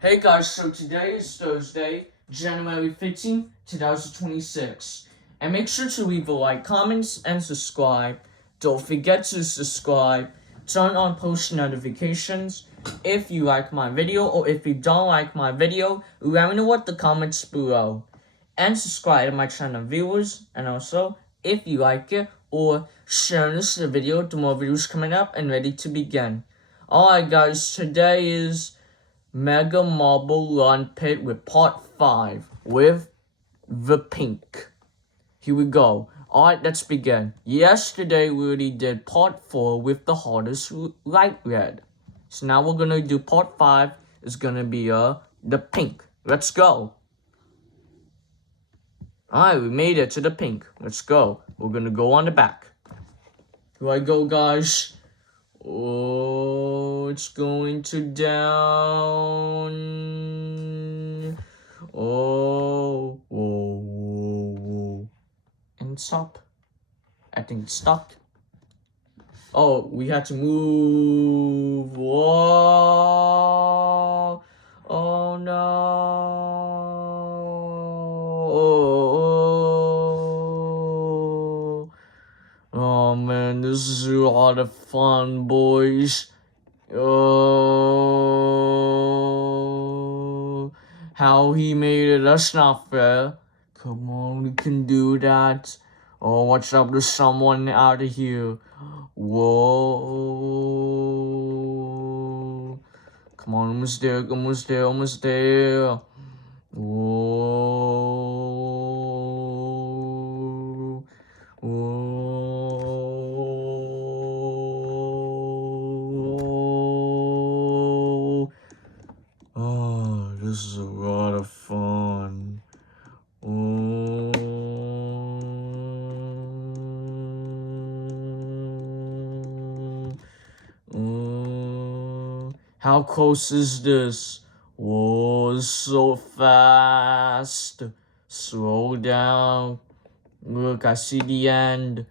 Hey guys, so today is Thursday, January 15th, 2026. And make sure to leave a like, comments, and subscribe. Don't forget to subscribe. Turn on post notifications. If you like my video or if you don't like my video, let me know what the comments below. And subscribe to my channel viewers. And also, if you like it or share this video, the more videos coming up and ready to begin. Alright guys, today is Mega Marble Run Pit with part 5 with the pink. Here we go. Alright, let's begin. Yesterday we already did part 4 with the hardest light red. So now we're gonna do part 5. It's gonna be the pink. Let's go. Alright, we made it to the pink. Let's go. We're gonna go on the back. Here I go, guys. Oh, it's going to down. Oh, whoa, whoa, whoa. And stop. I think it stopped. Oh, we had to move. Whoa. Oh, no. Oh man, this is a lot of fun, boys. Oh, how he made it, that's not fair. Come on, we can do that. Oh, watch out, there's someone out of here. Whoa. Come on, almost there, almost there, almost there. Whoa. Whoa. Oh, this is a lot of fun. How close is this? Whoa, it's so fast. Slow down. Look, I see the end.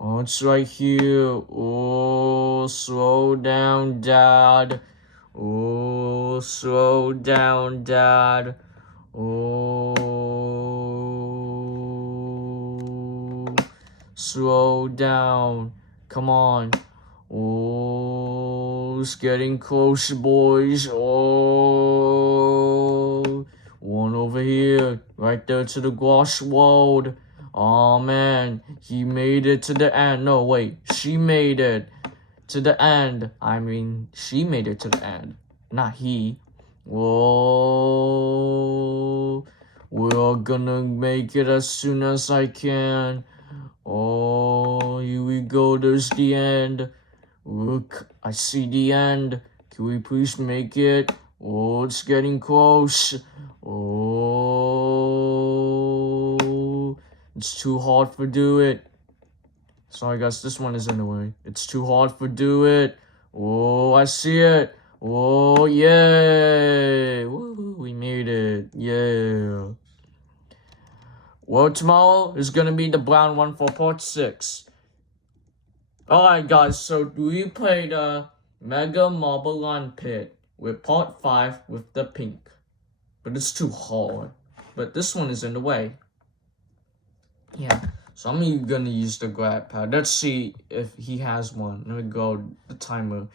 Oh, it's right here. Oh, slow down, Dad. Oh, slow down, Dad. Oh, slow down. Come on. Oh, it's getting close, boys. Oh, one over here, right there to the Gwash World. Oh man, he made it to the end. No, wait, she made it to the end. I mean, she made it to the end, not he. Whoa, we're gonna make it as soon as I can. Oh, here we go, there's the end. Look, I see the end. Can we please make it? Oh, it's getting close. Oh, it's too hard to do it. Sorry guys, this one is in the way. It's too hard to do it. Oh, I see it. Oh, yay. Woo, we made it. Yeah. Well, tomorrow is going to be the brown one for part 6. Alright guys, so we played Mega Marble Run Pit with part 5 with the pink. But it's too hard. But this one is in the way. Yeah. So I'm gonna use the grab pad. Let's see if he has one. Let me go the timer.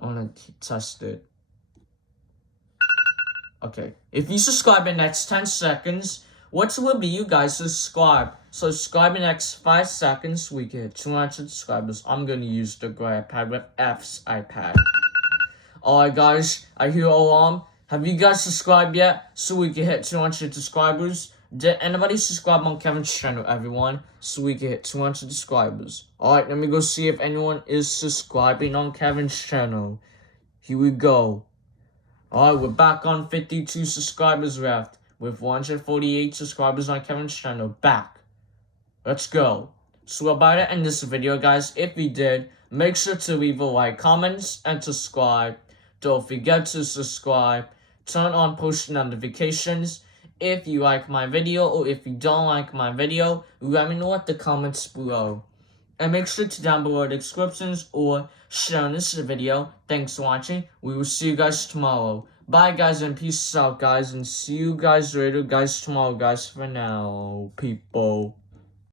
I wanna test it. Okay. If you subscribe in the next 10 seconds, what will be you guys subscribe? So subscribe in the next 5 seconds, we get 200 subscribers. I'm gonna use the grab pad with F's iPad. Alright guys, I hear alarm. Have you guys subscribed yet? So we can hit 200 subscribers. Did anybody subscribe on Kevin's channel, everyone? So we can hit 200 subscribers. Alright, let me go see if anyone is subscribing on Kevin's channel. Here we go. Alright, we're back on 52 subscribers left. With 148 subscribers on Kevin's channel. Back. Let's go. So about to end this video, guys. If you did, make sure to leave a like, comments, and subscribe. Don't forget to subscribe. Turn on post notifications. If you like my video or if you don't like my video, let me know at the comments below. And make sure to down below the descriptions or share on this video. Thanks for watching. We will see you guys tomorrow. Bye, guys, and peace out, guys. And see you guys later, guys, tomorrow, guys, for now, people.